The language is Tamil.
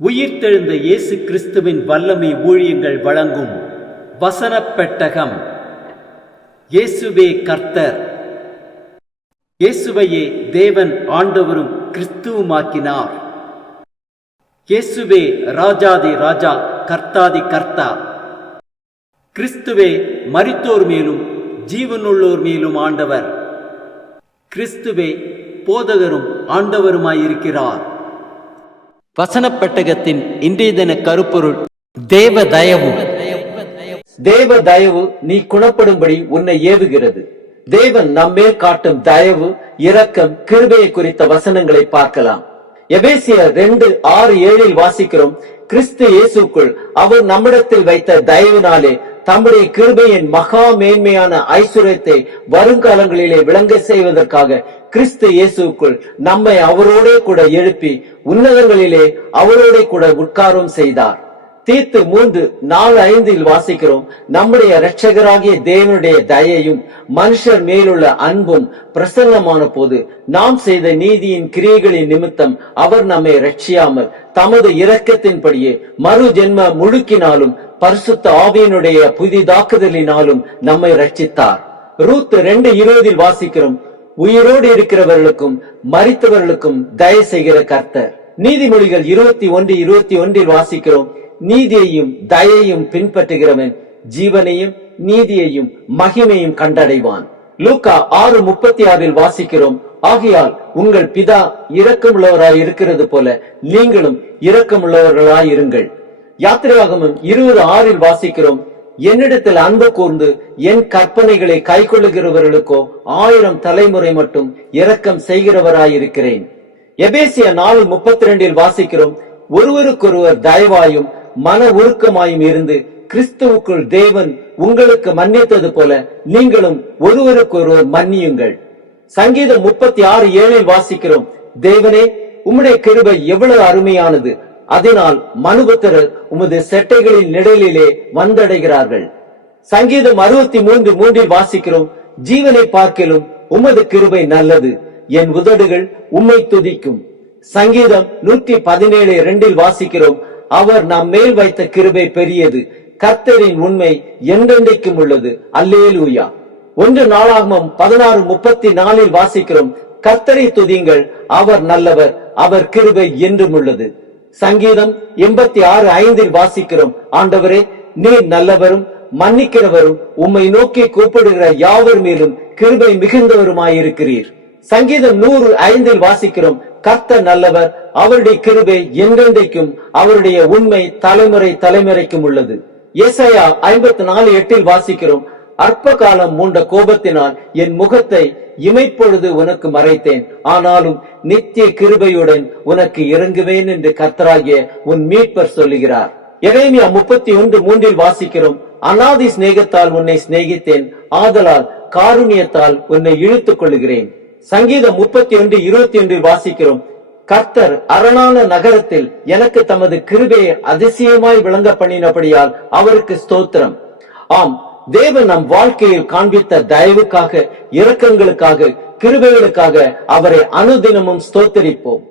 உயிர்த்தெழுந்த இயேசு கிறிஸ்துவின் வல்லமை ஊழியங்கள் வழங்கும் வசனப் பெட்டகம். இயேசுவே கர்த்தர். இயேசுவையே தேவன் ஆண்டவரும் கிறிஸ்துவுமாக்கினார். இயேசுவே ராஜாதி ராஜா, கர்த்தாதி கர்த்தா. கிறிஸ்துவே மரித்தோர் மேலும் ஜீவனுள்ளோர் மேலும் ஆண்டவர். கிறிஸ்துவே போதகரும் ஆண்டவருமாயிருக்கிறார். வசனப் பெட்டகத்தின் இன்றைய தின கருப்பொருள் தேவ தயவு. தேவ தயவு நீ குணப்படும்படி உன்னை ஏவுகிறது. தேவன் நம்மேல் காட்டும் தயவு, இரக்கம், கிருபையை குறித்த வசனங்களை பார்க்கலாம். எபேசியர் 2:6-7 வாசிக்கிறோம். கிறிஸ்து இயேசுக்குள் அவர் நம்மிடத்தில் வைத்த தயவினாலே தம்முடைய கிருபையின் மகா மேன்மையான ஐஸ்வர்யத்தை வருங்காலங்களிலே விளங்க செய்வதற்காக கிறிஸ்து இயேசுக்குள் நம்மை அவரோட கூட எழுப்பி உன்னதங்களிலே அவரோட கூட உட்காரம் செய்தார். தீத்து 3:4-5 வாசிக்கிறோம். நம்முடைய இரட்சகராகிய தேவனுடைய தயையும் மனுஷர் மேலுள்ள அன்பும் பிரசன்னமான போது நாம் செய்த நீதியின் கிரியைகளின் நிமித்தம் அவர் நம்மை ரட்சியாமல் தமது இரக்கத்தின்படியே மறு ஜென்ம முழுக்கினாலும் பரிசுத்த ஆவியினுடைய புதிதாக்குதலினாலும் நம்மை ரட்சித்தார். ரூத் 2:20 வாசிக்கிறோம். உயிரோடு இருக்கிறவர்களுக்கும் மரித்தவர்களுக்கும் தயை செய்கிற கர்த்தர். நீதிமொழிகள் 21:21 வாசிக்கிறோம். நீதியையும் தயையும் பின்பற்றுகிறவன் ஜீவனையும் நீதியையும் மகிமையும் கண்டடைவான். லூக்கா 6:36 வாசிக்கிறோம். ஆகையால் உங்கள் பிதா இரக்கமுள்ளவராய் இருக்கிறது போல நீங்களும் இரக்கமுள்ளவர்களாய் இருங்கள். யாத்திராகமம் 20:6 வாசிக்கிறோம். என்னிடத்தில் அன்பு கூர்ந்து என் கற்பனைகளை கை கொள்ளுகிறவர்களுக்கோ 1000 தலைமுறை மட்டும் இரக்கம் செய்கிறவராயிருக்கிறேன். எபேசியர் 4:32 வாசிக்கிறோம். ஒருவருக்கொருவர் தயவாயும் மன உருக்கமாயும் இருந்து கிறிஸ்துவுக்குள் தேவன் உங்களுக்கு மன்னித்தது போல நீங்களும் ஒருவருக்கொருவர் மன்னியுங்கள். சங்கீதம் 36:7 வாசிக்கிறோம். தேவனே, உம்முடைய கிருபை எவ்வளவு அருமையானது, அதனால் மனுபுத்திரர் உமது செட்டைகளின் நிழலிலே வந்தடைகிறார்கள். சங்கீதம் 63:3 வாசிக்கிறோம். ஜீவனை பார்க்கிலும் உமது கிருபை நல்லது, என் உதடுகள் உம்மை துதிக்கும். சங்கீதம் 117:2 வாசிக்கிறோம். அவர் நம் மேல் வைத்த கிருபை பெரியது, கர்த்தரின் உண்மை என்றென்றைக்கும் உள்ளது. அல்லேலூயா. 1 நாளாகமம் 16:34 வாசிக்கிறோம். கர்த்தரை துதிங்கள், அவர் நல்லவர், அவர் கிருபை என்றும் உள்ளது. சங்கீதம் 86:5 வாசிக்கிறோம். ஆண்டவரே, நீர் நல்லவரும் மன்னிக்கிறவரும் உம்மை நோக்கி கூப்பிடுகிற யாவர் மேலும் கிருபை மிகுந்தவருமாயிருக்கிறீர். சங்கீதம் 105 வாசிக்கிறோம். கர்த்தர் நல்லவர், அவருடைய கிருபை என்றென்றைக்கும், அவருடைய உண்மை தலைமுறை தலைமுறைக்கும் உள்ளது. ஏசாயா 54:8 வாசிக்கிறோம். அற்ப காலம் மூண்ட கோபத்தினால் என் முகத்தை இமைப்பொழுது உனக்கு மறைத்தேன், ஆனாலும் நித்திய கிருபையுடன் உனக்கு இறங்குவேன் என்று கர்த்தராகிய உன் மீட்பர் சொல்லுகிறார். எரேமியா 31:3 வாசிக்கிறோம். அநாதி சிநேகத்தால் உன்னை சிநேகித்தேன், ஆதலால் காருண்யத்தால் உன்னை இழுத்துக் கொள்ளுகிறேன். சங்கீதம் 31:21 வாசிக்கிறோம். கர்த்தர் அரணான நகரத்தில் எனக்கு தமது கிருபையை அதிசயமாய் விளங்க பண்ணினபடியால் அவருக்கு ஸ்தோத்திரம். ஆம், தேவன் நம் வாழ்க்கையில் காண்பித்த தயவுக்காக, இரக்கங்களுக்காக, கிருபைகளுக்காக அவரை அனுதினமும் ஸ்தோத்தரிப்போம்.